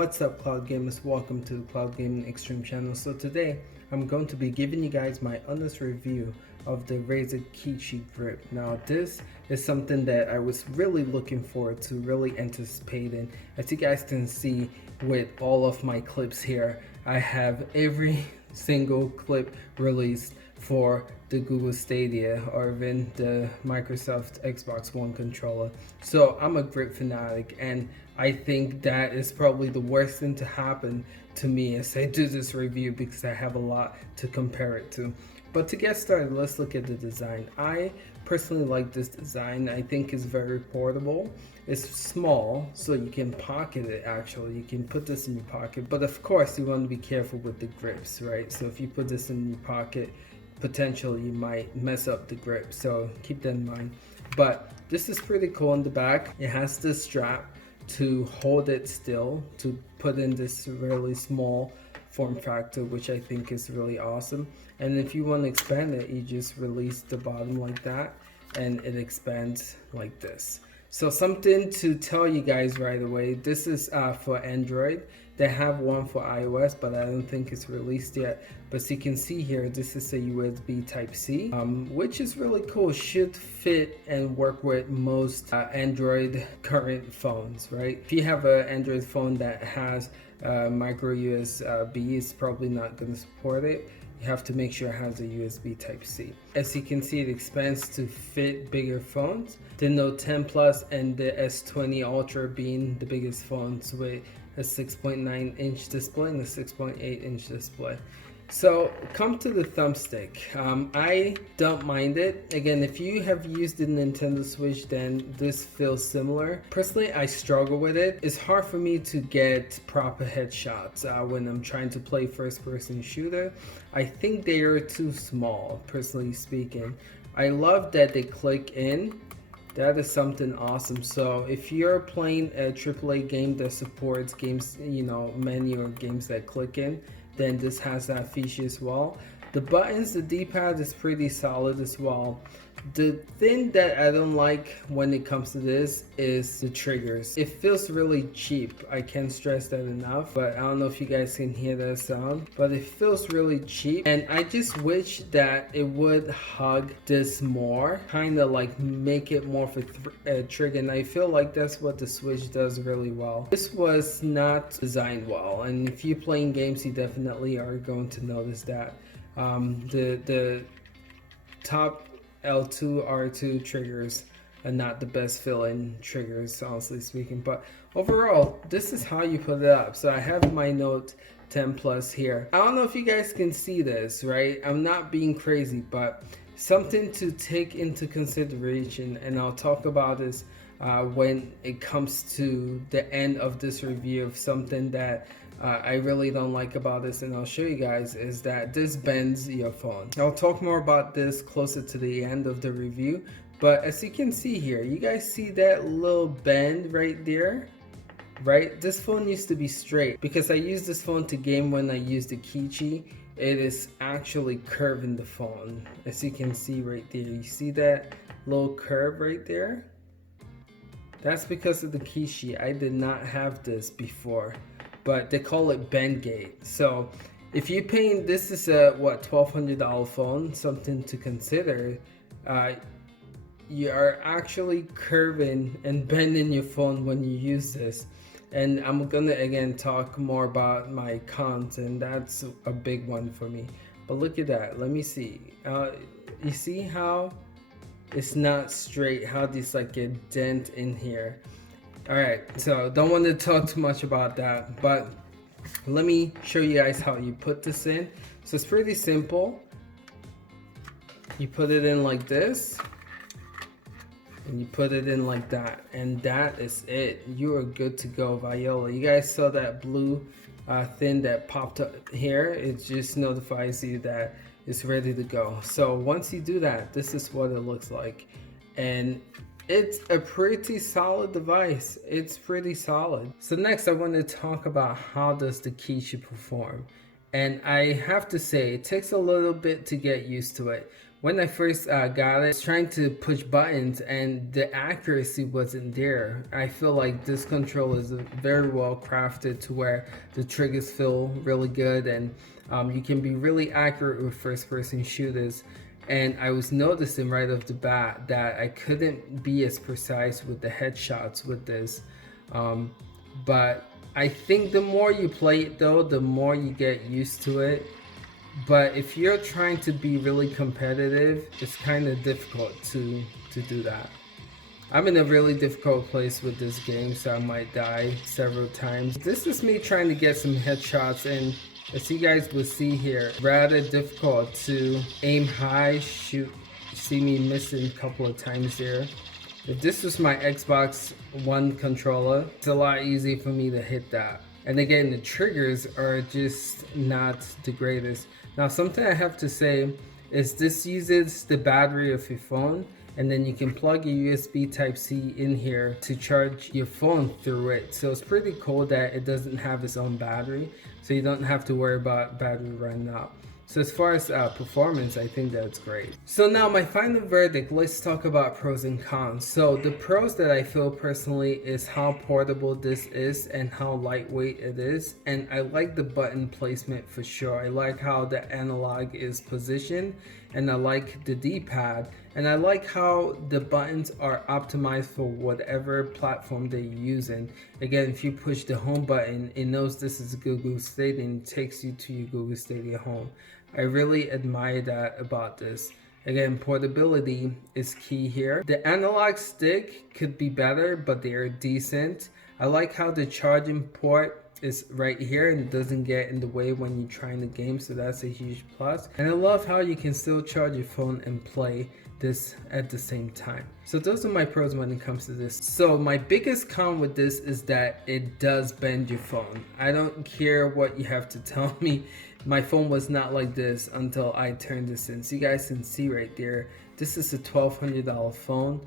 What's up, Cloud Gamers? Welcome to the Cloud Gaming Extreme channel. So today I'm going to be giving you guys my honest review of the Razer Kishi grip. Now this is something that I was really looking forward to, really anticipating. As you guys can see with all of my clips here, I have every single clip released for the Google Stadia or even the Microsoft Xbox One controller. So I'm a grip fanatic, and I think that is probably the worst thing to happen to me as I do this review, because I have a lot to compare it to. But to get started, let's look at the design. I personally like this design. I think it's very portable. It's small, so you can pocket it. Actually, you can put this in your pocket, but of course you want to be careful with the grips, right? So if you put this in your pocket, potentially you might mess up the grip, so keep that in mind. But this is pretty cool on the back. It has this strap to hold it still, to put in this really small form factor, which I think is really awesome. And if you want to expand it, you just release the bottom like that and it expands like this. So something to tell you guys right away, this is for Android. They have one for iOS, but I don't think it's released yet. But as you can see here, this is a USB Type-C, which is really cool. Should fit and work with most Android current phones, right? If you have an Android phone that has micro USB, it's probably not going to support it. You have to make sure it has a USB Type-C. As you can see, it expands to fit bigger phones. The Note 10 Plus and the S20 Ultra being the biggest phones with a 6.9-inch display and a 6.8-inch display. So come to the thumbstick. I don't mind it. Again, if you have used the Nintendo Switch, then this feels similar. Personally, I struggle with it. It's hard for me to get proper headshots when I'm trying to play first-person shooter. I think they are too small, personally speaking. I love that they click in. That is something awesome. So if you're playing a AAA game that supports games, menu or games that click in, then this has that feature as well. The buttons, the D-pad is pretty solid as well. The thing that I don't like when it comes to this is the triggers. It feels really cheap. I can't stress that enough, but I don't know if you guys can hear that sound, but it feels really cheap. And I just wish that it would hug this more, kind of like make it more of a trigger. And I feel like that's what the Switch does really well. This was not designed well, and if you're playing games, you definitely are going to notice that. The top L2, R2 triggers are not the best fill-in triggers, honestly speaking. But overall, this is how you put it up. So I have my Note 10 Plus here. I don't know if you guys can see this, right? I'm not being crazy, but something to take into consideration, and I'll talk about this when it comes to the end of this review, of something that I really don't like about this, and I'll show you guys, is that this bends your phone. I'll talk more about this closer to the end of the review, but as you can see here, you guys see that little bend right there, right? This phone used to be straight. Because I use this phone to game when I use the Kishi, it is actually curving the phone. As you can see right there, you see that little curve right there? That's because of the Kishi. I did not have this before, but they call it bend gate. So if you're paying, this is a $1,200 phone, something to consider. You are actually curving and bending your phone when you use this. And I'm gonna again talk more about my cons, and that's a big one for me. But look at that, let me see. You see how it's not straight, how there's like a dent in here. Alright, so don't want to talk too much about that, but let me show you guys how you put this in. So it's pretty simple. You put it in like this, and you put it in like that, and that is it. You are good to go, Viola. You guys saw that blue thing that popped up here? It just notifies you that it's ready to go. So once you do that, this is what it looks like, and it's a pretty solid device. It's pretty solid. So next I want to talk about how does the Kishi perform. And I have to say, it takes a little bit to get used to it. when I first got it, I was trying to push buttons and the accuracy wasn't there. I feel like this controller is very well crafted to where the triggers feel really good, and you can be really accurate with first person shooters. And I was noticing right off the bat that I couldn't be as precise with the headshots with this. But I think the more you play it though, the more you get used to it. But if you're trying to be really competitive, it's kind of difficult to do that. I'm in a really difficult place with this game, so I might die several times. This is me trying to get some headshots, and as you guys will see here, rather difficult to aim high, shoot. You see me missing a couple of times there. If this was my Xbox One controller, it's a lot easier for me to hit that. And again, the triggers are just not the greatest. Now, something I have to say is this uses the battery of your phone, and then you can plug your USB Type-C in here to charge your phone through it. So it's pretty cool that it doesn't have its own battery, so you don't have to worry about battery running out. So as far as performance, I think that's great. So now my final verdict, let's talk about pros and cons. So the pros that I feel personally is how portable this is and how lightweight it is. And I like the button placement for sure. I like how the analog is positioned, and I like the D-pad. And I like how the buttons are optimized for whatever platform they're using. Again, if you push the home button, it knows this is Google Stadia and takes you to your Google Stadia home. I really admire that about this. Again, portability is key here. The analog stick could be better, but they are decent. I like how the charging port is right here and doesn't get in the way when you're trying the game, so that's a huge plus. And I love how you can still charge your phone and play this at the same time. So those are my pros when it comes to this. So my biggest con with this is that it does bend your phone. I don't care what you have to tell me. My phone was not like this until I turned this in. So you guys can see right there, this is a $1,200 phone,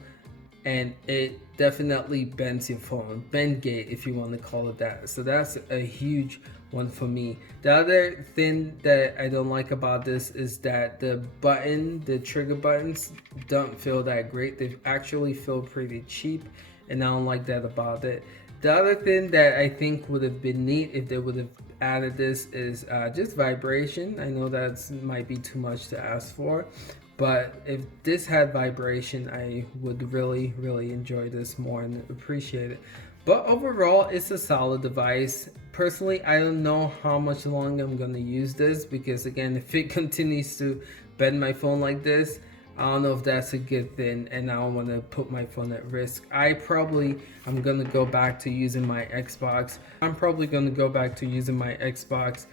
and it definitely bends your phone. Bend gate, if you want to call it that. So that's a huge one for me. The other thing that I don't like about this is that the trigger buttons don't feel that great. They actually feel pretty cheap, and I don't like that about it. The other thing that I think would have been neat if they would have added this is just vibration. I know that might be too much to ask for, but if this had vibration, I would really enjoy this more and appreciate it. But overall, it's a solid device. Personally, I don't know how much longer I'm gonna use this, because again, if it continues to bend my phone like this, I don't know if that's a good thing, and I don't want to put my phone at risk. I'm gonna go back to using my Xbox. I'm probably gonna go back to using my Xbox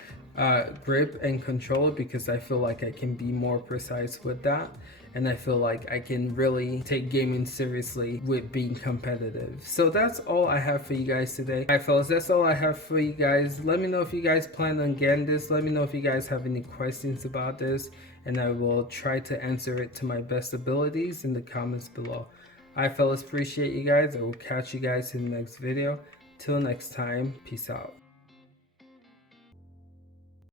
grip and controller, because I feel like I can be more precise with that, and I feel like I can really take gaming seriously with being competitive. So that's all I have for you guys today. Alright fellas, that's all I have for you guys. Let me know if you guys plan on getting this. Let me know if you guys have any questions about this, and I will try to answer it to my best abilities in the comments below. Alright fellas, appreciate you guys. I will catch you guys in the next video. Till next time, peace out.